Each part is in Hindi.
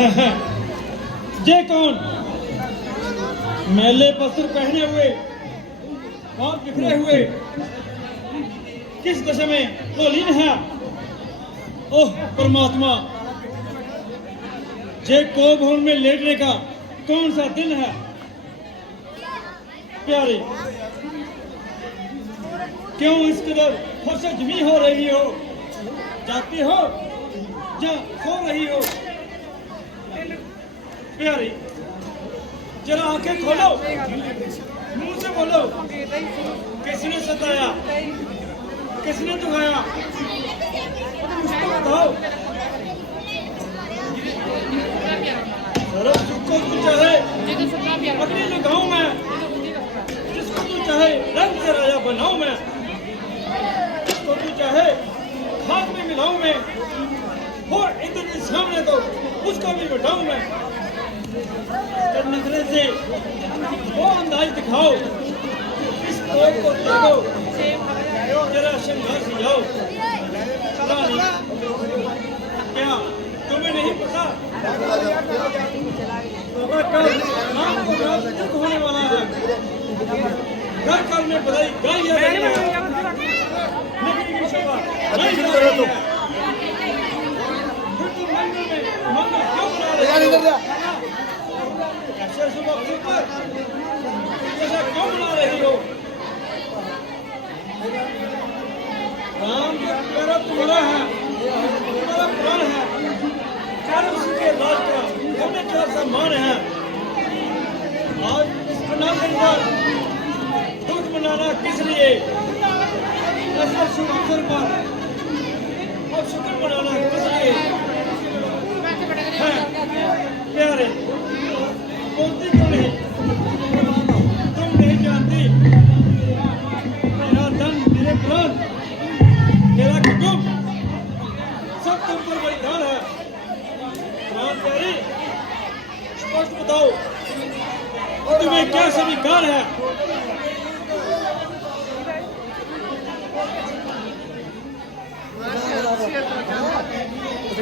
जे कौन मैले वस्त्र पहने हुए और बिखरे हुए किस दशा में वो लीन है? ओह परमात्मा, जे को भवन में लेटने का कौन सा दिन है? प्यारे, क्यों इस कदर खुशजमी हो रही हो? जाती हो या सो रही हो? प्यारी, जरा आंखें खोलो, मुंह से बोलो, किसने सताया, किसने दुखाया, उसको बताओ। जिसको तू चाहे अपनी लगाऊं मैं, जिसको तू चाहे रंग से राजा बनाऊं मैं, जिसको तू चाहे खाक में मिलाऊं मैं, और इंद्र के सामने तो उसको भी बिठाऊं मैं। नजरे से वो अंदाज दिखाओ, इस तोड़ को देखो, जरा शंगार से जाओ। क्या तुम्हें नहीं पता कल नाम को रात होने वाला है? घर घर में बधाई गाई जा रही है, नगरी की शोभा गाई जा रही है। फिर तुम मंदिर में मंदिर क्यों बना रहे हो? ऐसे शुभ अवसर पर ऐसा क्यों बना रही हो? राम का प्यारा तुम्हारा है, तुम्हारा प्राण है, चारों उसी के राज का हमें क्या सम्मान है। आज इस दिन पर दुख मनाना किस लिए? ऐसा शुभ अवसर पर और शुक्र मनाना किस लिए है? प्यारे, बोलती क्यों नहीं? तुम नहीं जानती मेरा धन, मेरे प्राण, मेरा कुटुंब सब तुम पर बलिदान है। प्राण प्यारी, स्पष्ट बताओ, तुम्हें क्या स्वीकार है?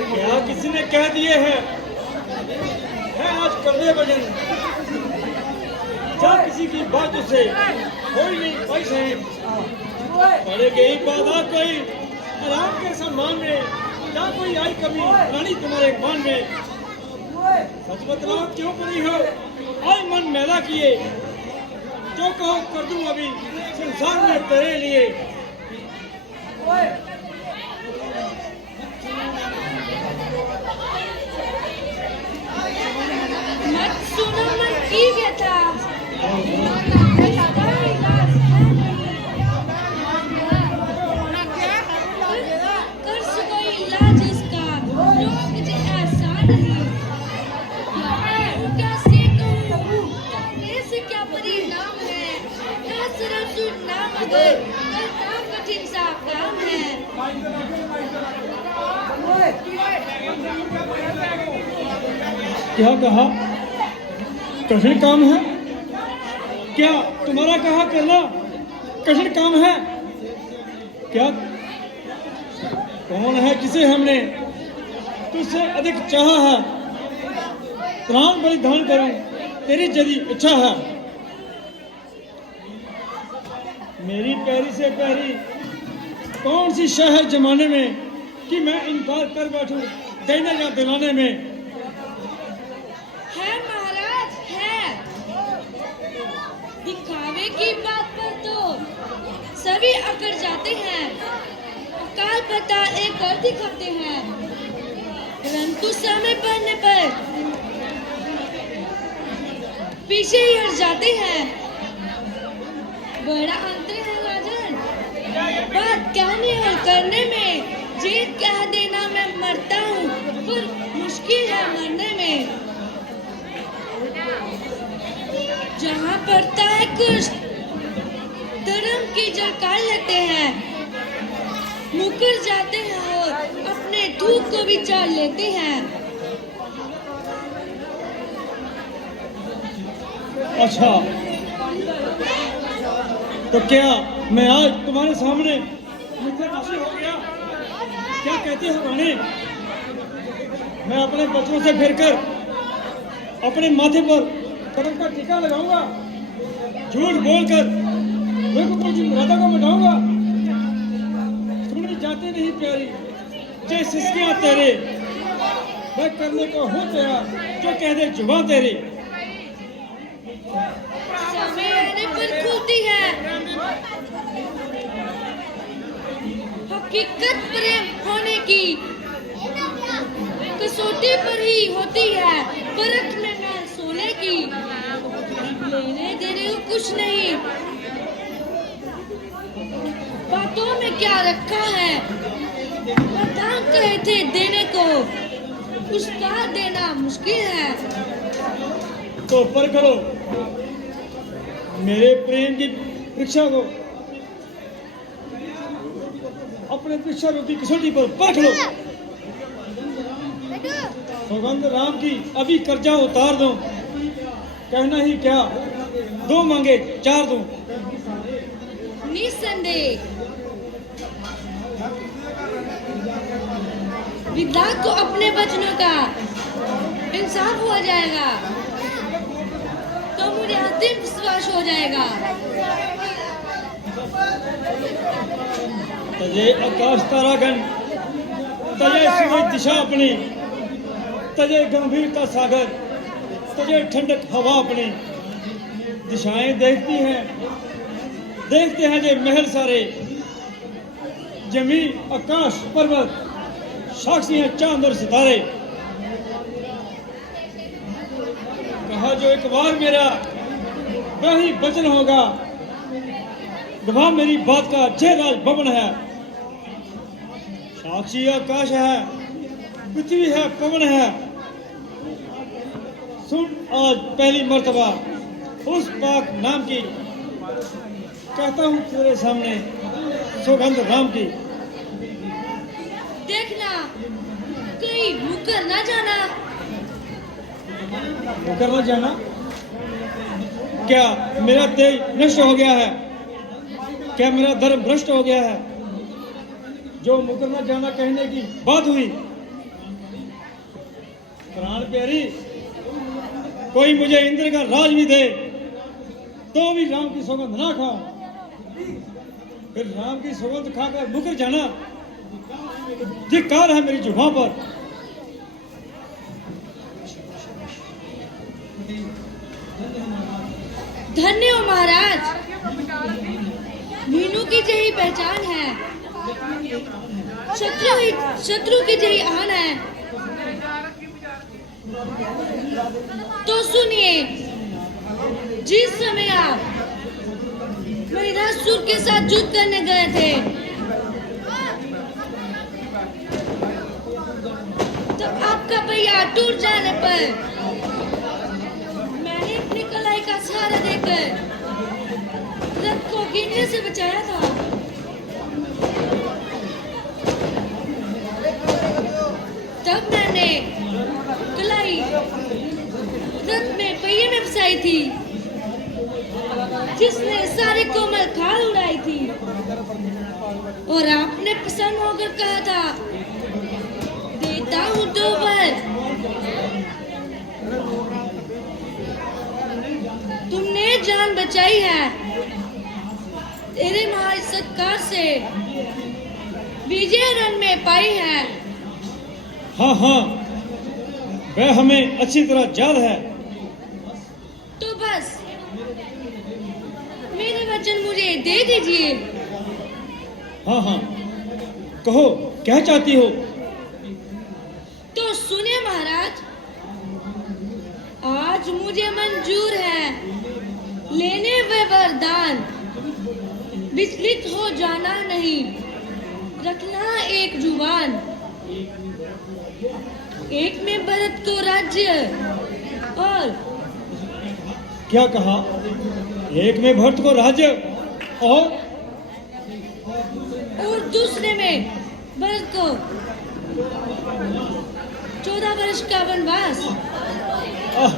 क्या किसी ने कह दिए हैं है आज कर दे भजन? क्या किसी की बात से कोई नहीं पाई सही? पड़ गई बाधा कोई आराम के सम्मान में, क्या कोई आई कमी रानी तुम्हारे मान में? सच बतलाओ क्यों पड़ी हो? आई मन मैला किए, जो कहो कर दूं अभी संसार में तेरे लिए। मत सुनो, मन की व्यथा, कर सको इलाज इसका, रोग मुझे ऐसा नहीं। क्या से कहूँ, कहने से क्या परिणाम है? क्या सरल सुनना मगर करना कठिन सा काम है। क्या कहा? कठिन काम है? क्या तुम्हारा कहा करना कठिन काम है? क्या कौन है जिसे हमने तुझसे अधिक चाहा है? प्राण बलिदान करूं तेरी यदि इच्छा है। मेरी पैरी से पैरी कौन सी शह है जमाने में कि मैं इनकार कर बैठूं देने या दिलाने में? है महाराज, है। दिखावे की बात पर तो सभी अकड़ जाते हैं, काल पता एक और दिखाते हैं, परंतु समय बढ़ने पर पीछे ही हट जाते हैं। बड़ा अंतर है राजन, बात कहने और करने में। जीत कह देना मैं मरता हूँ, पर मुश्किल है मरने में। जहाँ पड़ता है कुछ धर्म की जड़कार लेते हैं, मुकर जाते हैं और अपने धूप को भी चाल लेते हैं। अच्छा, तो क्या मैं आज तुम्हारे सामने मुझसे राशि हो गया? क्या कहते हो रानी? मैं अपने बचनों से फिरकर अपने माथे पर कदम का टीका लगाऊंगा, झूठ बोलकर बिल्कुल की मुरादा को मिटाऊंगा। सुनी जाती नहीं प्यारी जय सिसकियां तेरे, मैं करने को हूँ तेरा जो कह दे जुबान तेरी। समय आने पर खुलती है हकीकत प्रेम होने की, कसौटी पर ही होती है परख में मैं सोने की। लेने देने को कुछ नहीं, बातों में क्या रखा है, प्रधान कहे थे देने को, उसका देना मुश्किल है। तो पर करो मेरे प्रेम की परीक्षा को, अपने परीक्षा रूपी कसौटी पर परख लो। सौगंध राम की अभी कर्जा उतार दो, कहना ही क्या दो मांगे चार दूं। निसंदेह विदा को अपने वचनों का इंसाफ हो जाएगा तो मुझे अंतिम विश्वास हो जाएगा। तजे आकाश तारागण, तजे सूरज दिशा अपनी, तजे गंभीरता सागर, तजे ठंडक हवा अपनी। दिशाएं देखती हैं, देखते हैं जे महल सारे, जमी आकाश पर्वत, साक्षी हैं चांद और सितारे। कहा जो एक बार मेरा वही वचन होगा, गवाह मेरी बात का जय राज भवन है। साक्षी आकाश है, पृथ्वी है, पवन है। सुन आज पहली मर्तबा उस पाक नाम की, कहता हूँ तेरे सामने सौगंध राम की। देखना कहीं मुकर ना जाना। मुकर ना जाना? क्या मेरा तेज नष्ट हो गया है? क्या मेरा धर्म भ्रष्ट हो गया है? जो मुकर ना जाना कहने की बात हुई। प्राण प्यारी, कोई मुझे इंद्र का राज भी दे तो भी राम की सौगंध ना खाऊं। फिर राम की सौगंध खाकर मुकर जाना धिक्कार है मेरी जुबान पर। धन्य हो महाराज, मीनू की जही पहचान है, शत्रु की जही आन है। तो सुनिए, जिस समय आप महिषासुर के साथ युद्ध करने गए थे, तो आपका पहिया टूट जाने पर मैंने अपनी कलाई का सहारा देकर रथ को गिरने से बचाया था। तब मैंने कलाई रथ में पहिए में फंसाई थी, जिसने सारे कोमल खाल उड़ाई थी। और आपने प्रसन्न होकर कहा था, देता हूँ 2 वर। तुमने जान बचाई है, तेरे महाराज सत्कार से विजय रण में पाई है। हाँ हाँ, वह हमें अच्छी तरह याद है। तो बस मेरे वचन मुझे दे दीजिए। हाँ हाँ, कहो क्या चाहती हो? तो सुनिए महाराज, आज मुझे मंजूर है लेने वे वरदान। विचलित हो जाना नहीं, रखना एक जुबान। एक में भरत को राज्य और क्या कहा? एक में भरत को राज्य और दूसरे में भरत को 14 वर्ष का वनवास। आह,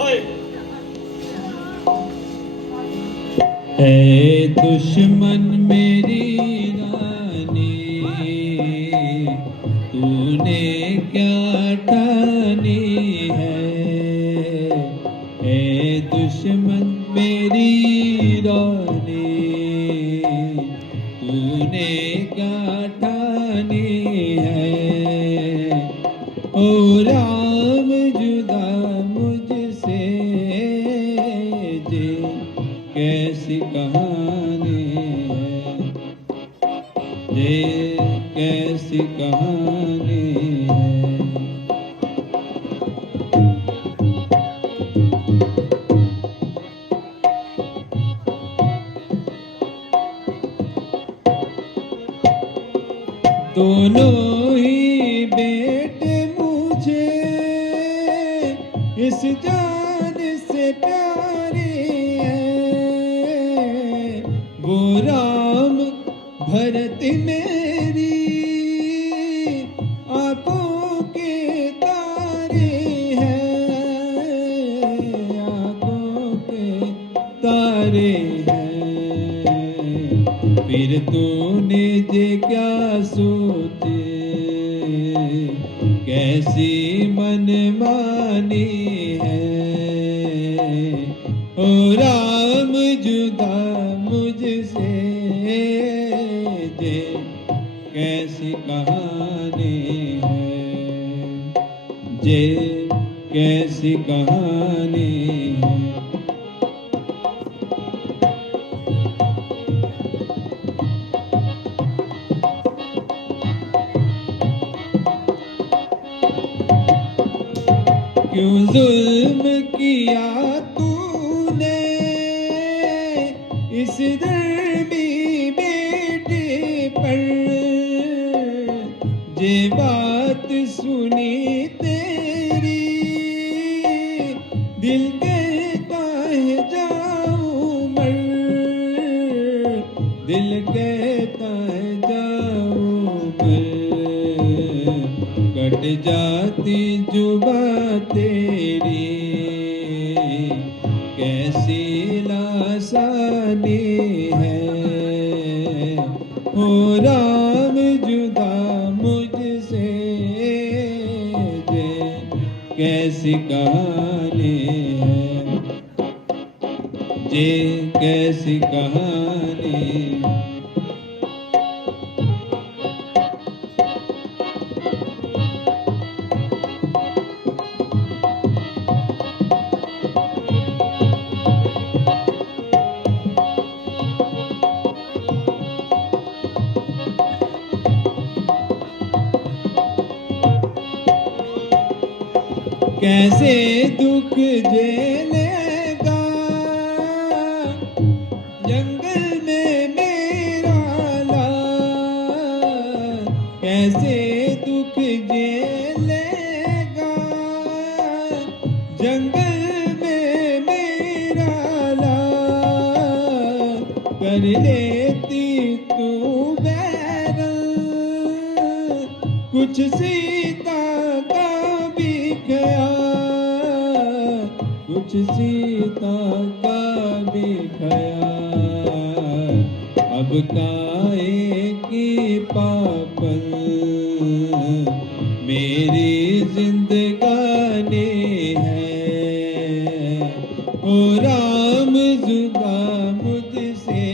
हाय ऐ दुश्मन मेरी रानी, तूने क्या ठानी है। ऐ दुश्मन मेरी रानी, तूने क्या ठानी है। ओ राम जुदा मुझसे जे कैसी कहानी है, ये कैसी कहानी है। दोनों ही बेटे मुझे इस जान से प्यारे हैं। वो राम भरत मेरी आंखों के तारे हैं, आंखों के तारे हैं। फिर तूने जे क्या सोचे, कैसी मनमानी है। ओ राम जुदा मुझसे जे कैसी कहानी है, जे कैसी कहानी है। क्यों जुल्म किया तूने इस धर्मी बेटे पर। जे बात सुनी तेरी दिल कहता है जाऊं मर, दिल कहता है जाऊं मर। कट जाती जुबा तेरी कैसी लासानी है। हो राम जुदा मुझसे जे कैसी कहानी है, जे कैसी कहानी है। कैसे दुख झेलेगा जंगल में मेरा लाल। कैसे दुख झेलेगा जंगल में मेरा लाल। कर लेती तू बैरन कुछ सीता का भी ख्याल, कुछ सीता का भी ख्याल। अब काहे की पापन मेरी जिंदगानी है। ओ राम जुदा मुझसे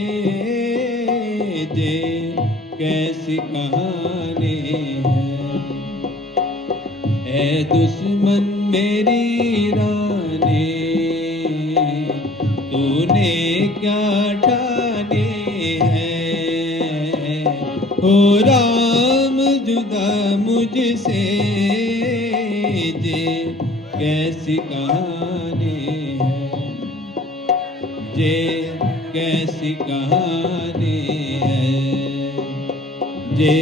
जे कैसी कहानी है। ऐ दुश्मन मेरी रानी, तूने क्या ठाने है। हो राम जुदा मुझसे जे कैसी कहानी है, जे कैसी कहानी है, जे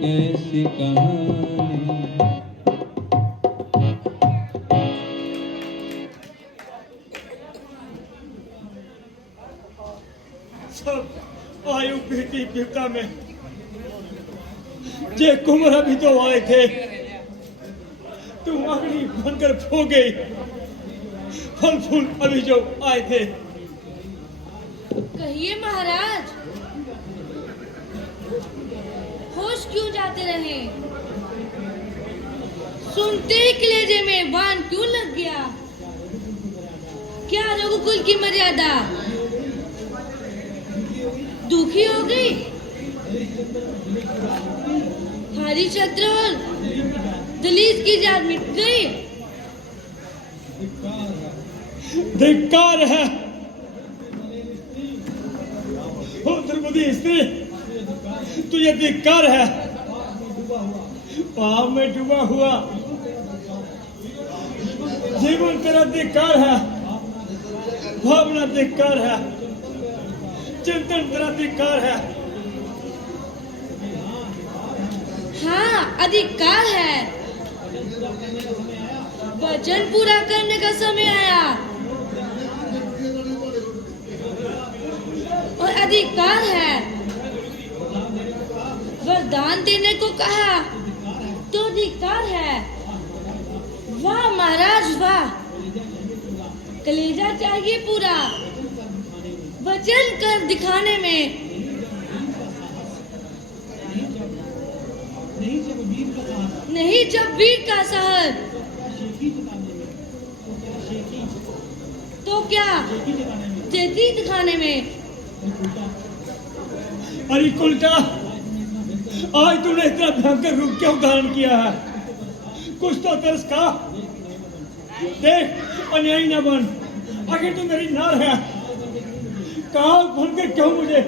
कैसी कहानी है। सब आयु बीती विपदा में जे कुमरा भी तो आए थे, तुम अग्नि बनकर खो गई। फल फूल अभी जो आए थे। कहिए महाराज, होश क्यों जाते रहे? सुनते ही कलेजे में बाण क्यों लग गया? क्या रघुकुल की मर्यादा दुखी हो गई? हरिश्चंद्र और दलीत की जान मिट गई? धिक्कार है हो द्रौपदी स्त्री, तुझे धिक्कार है। पाप में डूबा हुआ जीवन तेरा धिक्कार है, भावना धिक्कार है, चिंतन तेरा धिक्कार है। हाँ, अधिकार है। वचन पूरा करने का समय आया और अधिकार है। वरदान देने को कहा तो अधिकार है। वाह महाराज वाह, कलेजा चाहिए पूरा वचन कर दिखाने में। नहीं जब वीर का सहर तो क्या चेती दिखाने में। अरे कुलटा, आज तूने इतना भयंकर रूप क्यों धारण किया है? कुछ तो तरस का देख, अन्यायी न बन। आखिर तू मेरी नार है, कहा बनकर क्यों मुझे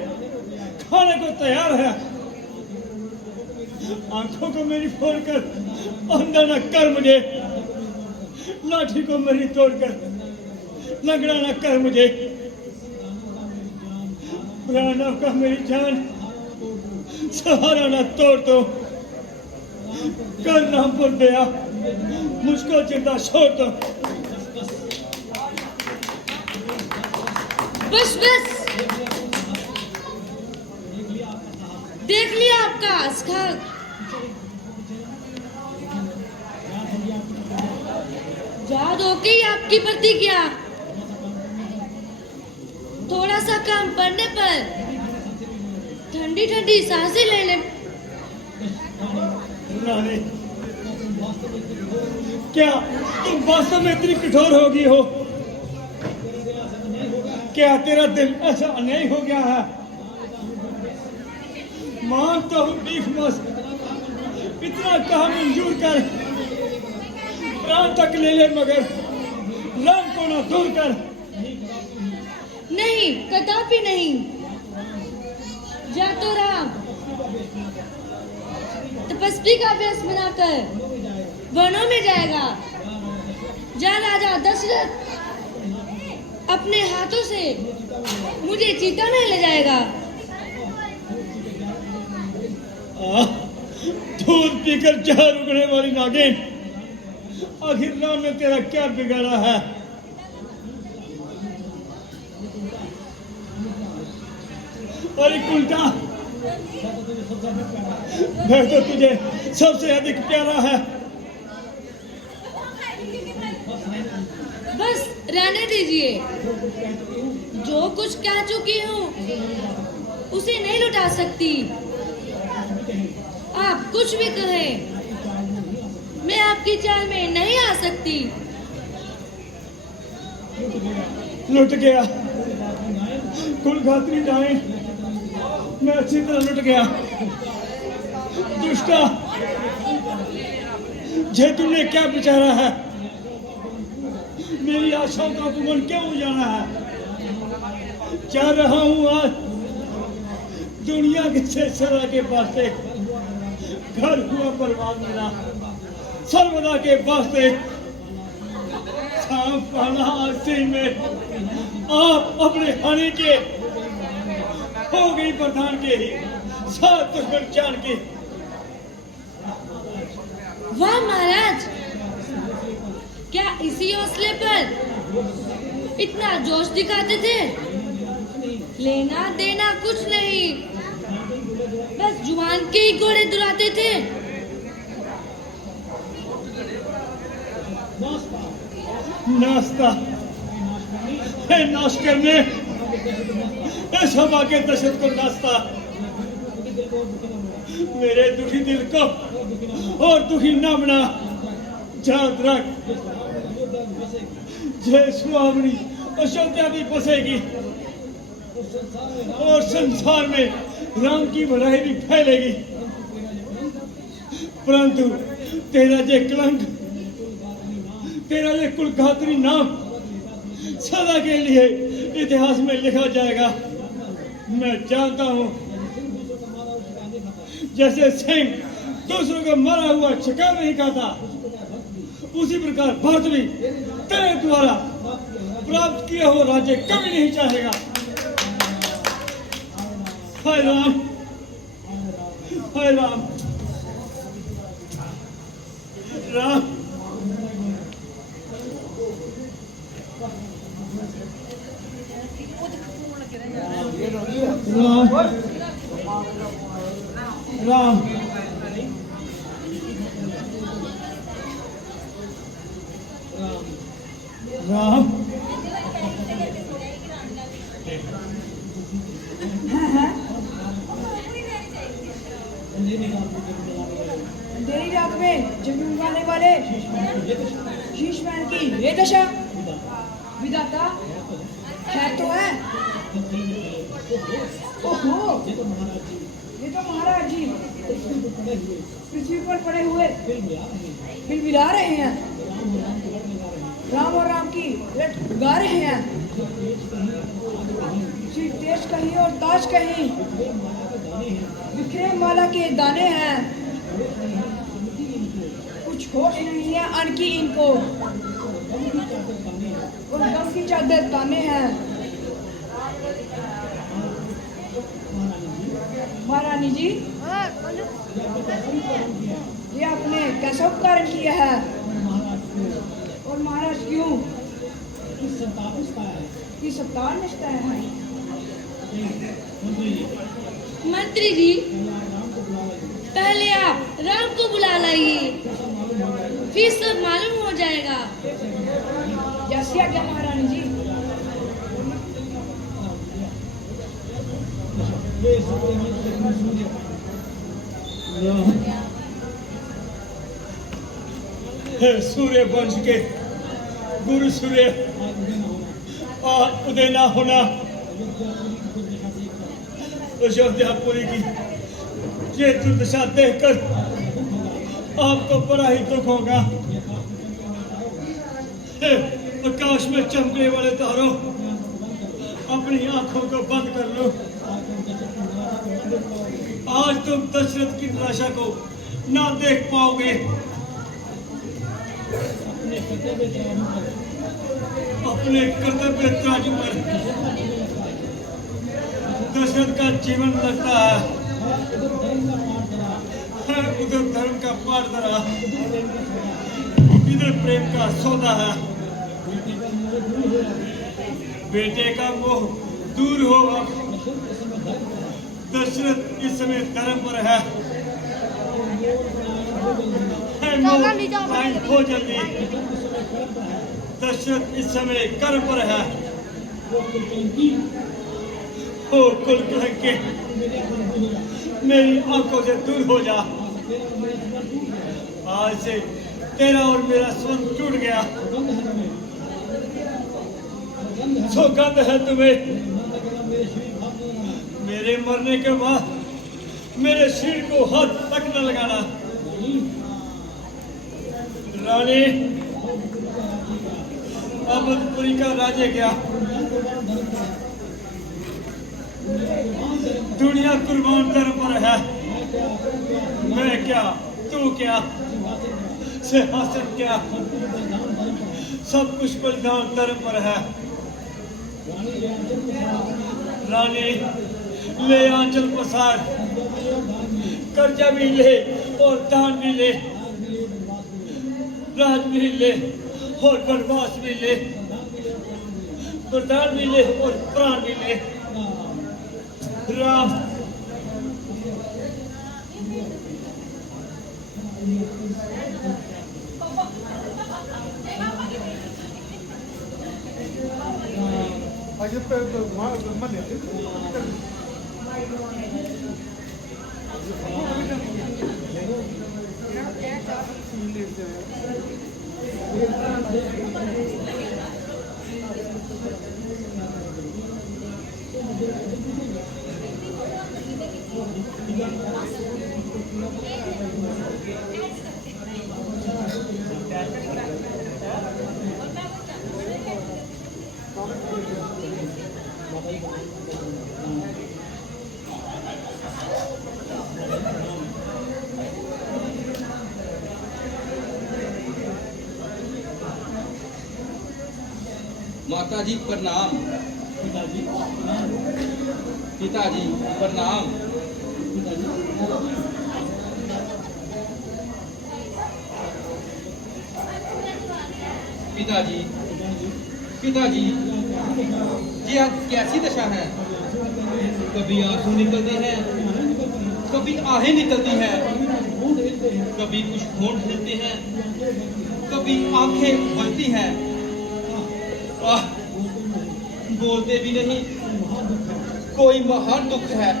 खाने को तैयार है? आंखों को मेरी फोड़कर अंधा न कर मुझे, लाठी को मेरी तोड़कर लंगड़ा न कर मुझे। प्राणों का मेरी जान सहारा न तोड़ दो, कर नाम पर दया मुझको जिंदा छोड़ दो। बस बस, देख लिया आपका अस्खा। याद हो गई आपकी प्रतिज्ञा। थोड़ा सा काम पड़ने पर ठंडी ठंडी सांसें ले ले। रानी, क्या तुम वास्तव में इतनी कठोर होगी हो? क्या तेरा दिल ऐसा अन्यायी हो गया है? मानता हूँ बीफ मस्त, इतना कहा मंजूर कर, प्राण तक ले ले, मगर राम को ना दूर कर। नहीं, कदापि नहीं। जा तो राम तपस्वी का वेश बनाकर वनों में जाएगा। जा राजा दशरथ अपने हाथों से मुझे चीता में ले जाएगा। दूध पीकर जहर उगने वाली नागिन, आखिर राम ने तेरा क्या बिगाड़ा है? अरे कुलटा, मैं तो तुझे सबसे अधिक प्यारा है। बस रहने दीजिए। जो कुछ कह चुकी हूँ उसे नहीं लौटा सकती। आप कुछ भी कहें, मैं आपकी चाल में नहीं आ सकती। लुट गया कुलघातनी डाइन, मैं अच्छी तरह लुट गया। दुष्टा, जे तुमने क्या विचारा है? मेरी आशाओं का अपमान क्यों उजाड़ा है? जा रहा हूँ आज दुनिया के सदा के वास्ते, घर हुआ बर्बाद मेरा सर्वदा के वास्ते। सांप पाला आस्तीन में आप अपने हानि के हो गई प्रधान के ही साथ दुश्मन जान के। वाह महाराज, क्या इसी हौसले पर इतना जोश दिखाते थे? लेना देना कुछ नहीं, बस जुबान के ही घोड़े दुराते थे। नाश्ता है नाश करने इस हवा के दशरथ को नाचता मेरे दुखी दिल को और दुखी ना बना। ध्यान रख जय सुहावनी अयोध्या भी बसेगी और संसार में राम की भलाई भी फैलेगी, परंतु तेरा ये कलंक, तेरा ये कुलघातरी नाम सदा के लिए इतिहास में लिखा जाएगा। मैं जानता हूं जैसे सिंह दूसरों को मरा हुआ शिकार नहीं खाता, उसी प्रकार भारत भी तेरे द्वारा प्राप्त किया हुआ राज्य कभी नहीं चाहेगा। हाय राम, हाय राम, राम। राम राम राम अंधेरी रात में जब उगाने वाले शीश महल की ये दशा, विधाता खैर तो है। ओहो, ये तो महाराज जी पृथ्वी पर पड़े हुए बिलबिला रहे हैं, राम और राम की रट गा रहे हैं। श्री तेज कहीं और ताज कहीं, बिखरे माला के दाने हैं, कुछ होश नहीं है अन्न की इनको, और गम की चादर ताने हैं। महारानी जी, ये आपने कैसा उपकार किया है, और महाराज क्यों इस सत्ता निष्ठा है? मंत्री जी, पहले आप राम को बुला लाइए, फिर सब मालूम हो जाएगा। जैसी आज्ञा महारानी जी। सूर्य वंश के गुरु सूर्य आज उदय ना होना अयोध्यापुरी की ये दुर्दशा देखकर आपको बड़ा ही दुख होगा। आकाश में चमकने वाले तारों, अपनी आंखों को बंद कर लो। आज तुम दशरथ की निराशा को ना देख पाओगे। अपने कर्तव्य तराजू पर दशरथ का जीवन लगता है, उधर धर्म का पाठ धरा, इधर प्रेम का सौदा है। बेटे का मोह दूर हो, दशरथ इस समय धर्म पर है। हो जल्दी, दशरथ इस समय कर्म पर है। ओ कुल कलंके, मेरी आंखों से दूर हो जा। आज से तेरा और मेरा संबंध टूट गया। सौगंध है तुम्हें, मेरे मरने के बाद मेरे सिर को हाथ तक न लगाना। रानी, अवधपुरी का राज्य क्या, दुनिया कुर्बान धर्म पर है। मैं क्या, तू क्या, सिंहासन क्या, सब कुछ बलिदान धर्म पर है। रानी, ले आंचल पसार, कर्जा भी ले और दान भी ले, राज भी ले और वनवास भी ले, वरदान भी ले और प्राण भी ले। राम, माता जी प्रणाम। पिताजी प्रणाम। पिताजी पिताजी ये आज कैसी दशा है? कभी आंसू निकलते हैं, कभी आहें निकलती है, कभी कुछ होंठ हिलते हैं, कभी आंखें उभलती हैं। आह, बोलते भी नहीं, कोई महान दुख है।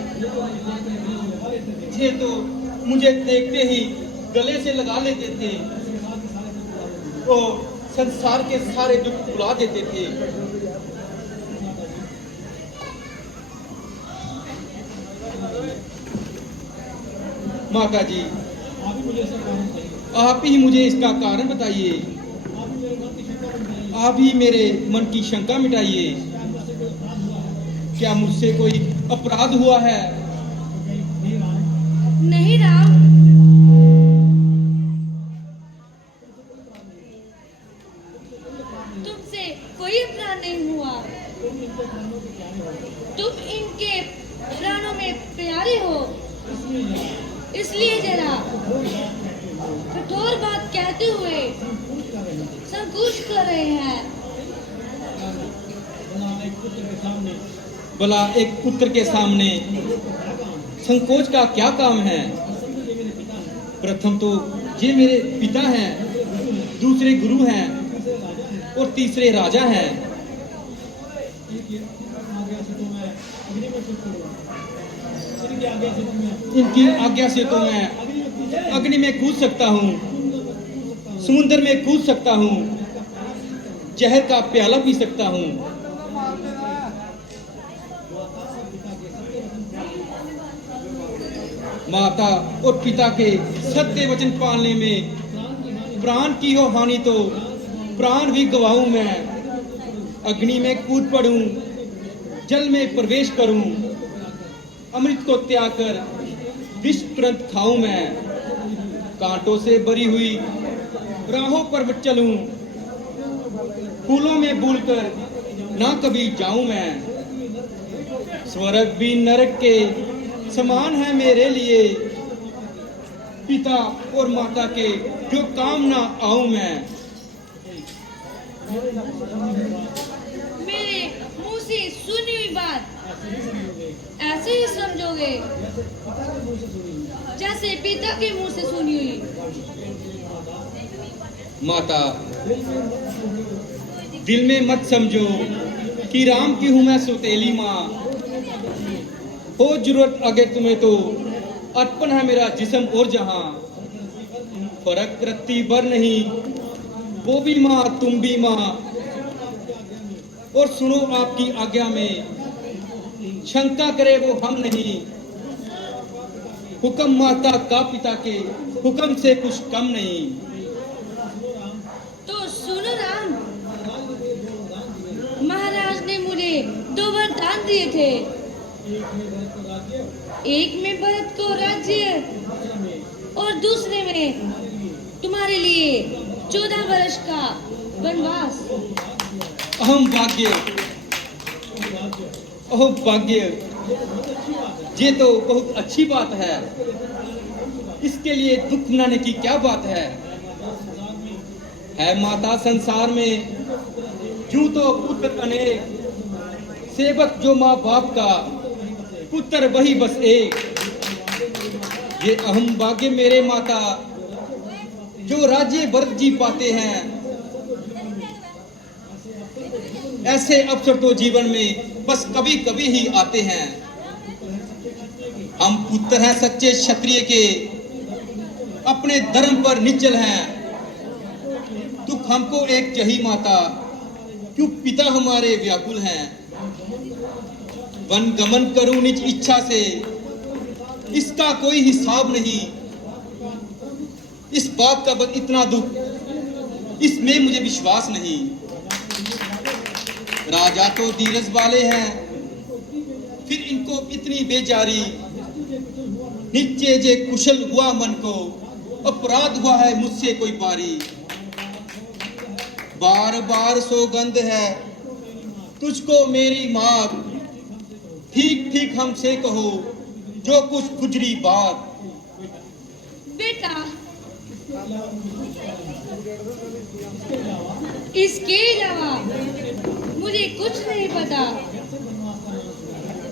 ये तो मुझे देखते ही गले से लगा लेते थे, ओ संसार के सारे दुख भुला देते थे। माता जी, आप ही मुझे इसका कारण बताइए, आप ही मेरे मन की शंका मिटाइए। क्या मुझसे कोई अपराध हुआ है? नहीं राम, तुमसे कोई अपराध नहीं हुआ। तुम इनके प्राणों में प्यारे हो, इसलिए जरा कठोर बात कहते हुए संकोच कर रहे हैं। भला एक पुत्र के सामने संकोच का क्या काम है? प्रथम तो ये मेरे पिता हैं, दूसरे गुरु हैं और तीसरे राजा हैं। इनकी आज्ञा से तो मैं अग्नि में कूद सकता हूँ, समुद्र में कूद सकता हूँ, जहर का प्याला पी सकता हूँ। माता और पिता के सत्य वचन पालने में प्राण की हो हानि तो प्राण भी गवाऊं मैं। अग्नि में कूद पड़ूं, जल में प्रवेश करूं, अमृत को त्याग कर विष तुरंत खाऊं मैं। कांटों से भरी हुई राहों पर चलूं, फूलों में भूलकर ना कभी जाऊं मैं। स्वर्ग भी नरक के समान है मेरे लिए, पिता और माता के जो काम ना आऊं मैं। मेरे मुंह से सुनी हुई बात ऐसे ही समझोगे जैसे पिता के मुंह से सुनी हुई। माता, दिल में मत समझो कि राम की हूं मैं सौतेली माँ। हो जरूरत अगर तुम्हें तो अर्पण है मेरा जिस्म और जहां। फर्क रत्ती भर नहीं, वो भी माँ तुम भी माँ। और सुनो आपकी आज्ञा में, शंका करे वो हम नहीं। हुक्म माता का पिता के हुक्म से कुछ कम नहीं। तो सुनो राम, महाराज ने मुझे 2 वरदान दिए थे। एक में भरत को राज्य और दूसरे में तुम्हारे लिए 14 वर्ष का वनवास। अहम भाग्य, अहम भाग्य, ये तो बहुत अच्छी बात है। इसके लिए दुख मनाने की क्या बात है? माता संसार में यूं तो पुत्र अनेक, सेवक जो माँ बाप का, पुत्र वही बस एक। ये अहम भाग्य मेरे माता, जो राज्य भरत जी पाते हैं। ऐसे अवसर तो जीवन में बस कभी कभी ही आते हैं। हम पुत्र हैं सच्चे क्षत्रिय के, अपने धर्म पर निश्चल हैं। दुख हमको एक जही माता, क्यों पिता हमारे व्याकुल हैं। वन गमन करूं निज इच्छा से, इसका कोई हिसाब नहीं। इस बात का बस इतना दुख, इसमें मुझे विश्वास नहीं। राजा तो धीरज वाले हैं, फिर इनको इतनी बेजारी। नीचे जे कुशल हुआ मन को, अपराध हुआ है मुझसे कोई बारी। बार बार सौगंध है तुझको मेरी मात, ठीक ठीक हमसे कहो जो कुछ गुजरी बात। बेटा, इसके अलावा मुझे कुछ नहीं पता।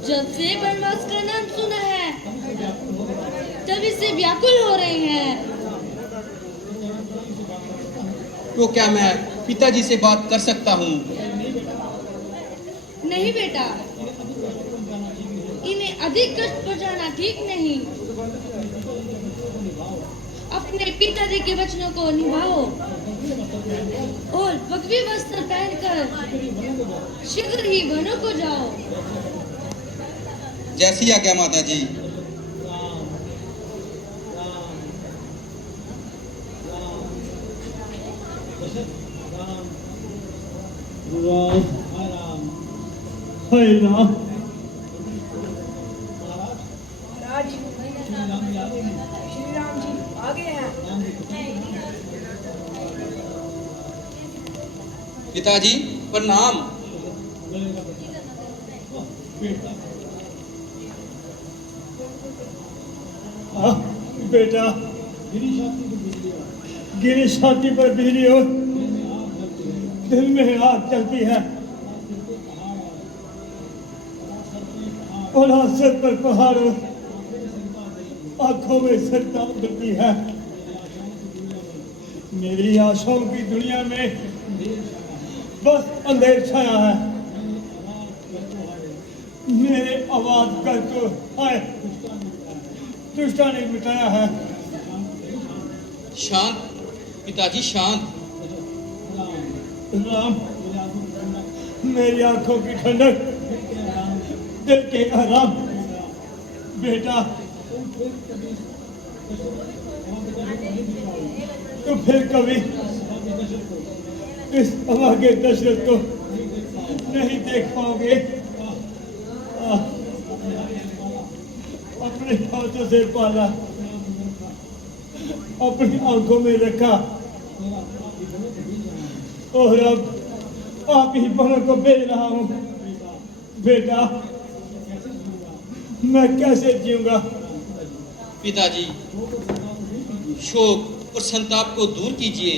जब से वनवास का नाम सुना है तभी से व्याकुल हो रहे हैं। तो क्या मैं पिताजी से बात कर सकता हूँ? नहीं बेटा, इन्हें अधिक कष्ट पहुंचाना ठीक नहीं। अपने पिताजी के वचनों को निभाओ और भगवी वस्त्र पहनकर शीघ्र ही वनों को जाओ। जैसी आज्ञा माता जी। हाय राम। महाराज श्री राम जी आ गए हैं। पिताजी प्रणाम। बेटा, गिरी छाती पर बिजली हो, दिल में आग चलती है और सर पर पहाड़ हो, आंखों में सरता उतरती है। मेरी आशाओं की दुनिया में बस अंधेर छाया है। मेरे आवाज कर तो आए दुष्टा ने मिटाया है। शांत पिताजी, शांत। राम, मेरी आंखों की ठंडक, दिल के आराम। बेटा, तो फिर कभी इस अभागे दशरथ को नहीं देख पाओगे। अपने हाथों से पाला, अपनी आंखों में रखा और अब आप ही बड़ों को भेज रहा हूं। बेटा, मैं कैसे जीऊंगा? पिताजी, शोक और संताप को दूर कीजिए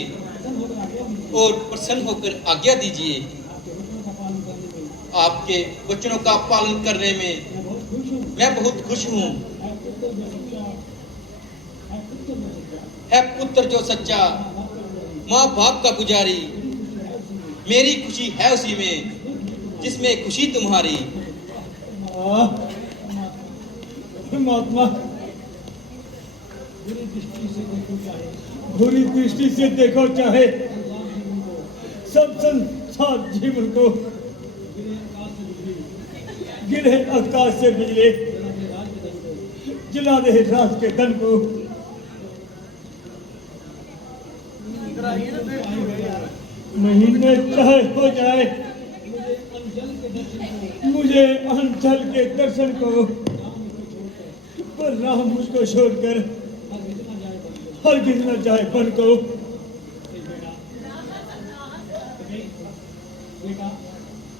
और प्रसन्न होकर आज्ञा दीजिए। आपके वचनों का पालन करने में मैं बहुत खुश हूँ। है पुत्र जो सच्चा, माँ बाप का पुजारी। मेरी खुशी है उसी में जिसमें खुशी तुम्हारी। महात्मा, बुरी दृष्टि से देखो चाहे सब संसार जीवन को, गिरे आकाश से बिजली, जला दे रात के धन को। महीने चाहे हो जाए मुझे अंचल के दर्शन को, पर राम मुझको छोड़कर हर गिरना चाहे बन को।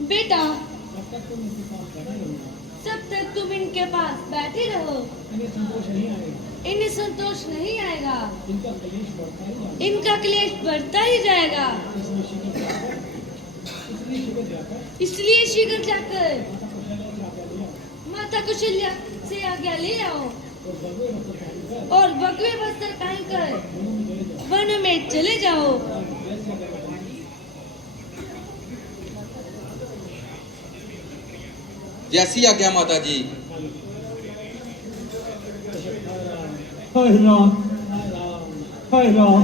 बेटा, जब तक तुम इनके पास बैठे रहो इन्हें संतोष नहीं आएगा। इनका क्लेश बढ़ता ही जाएगा। इसलिए शीघ्र जाकर माता कौशल्या से आज्ञा ले आओ और भगवे वस्त्र पहनकर वन में चले जाओ। जैसी आज्ञा माता जी। हाय राम, हाय राम,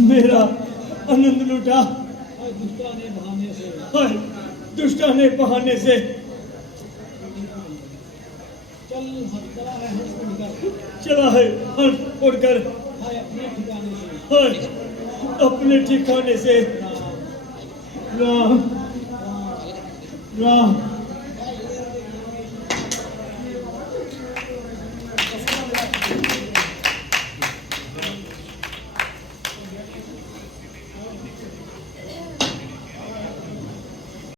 मेरा आनंद लूटा। हाय दुष्टाने बहाने से। चला है हंस उड़कर, हाय अपने ठिकाने से। राम राम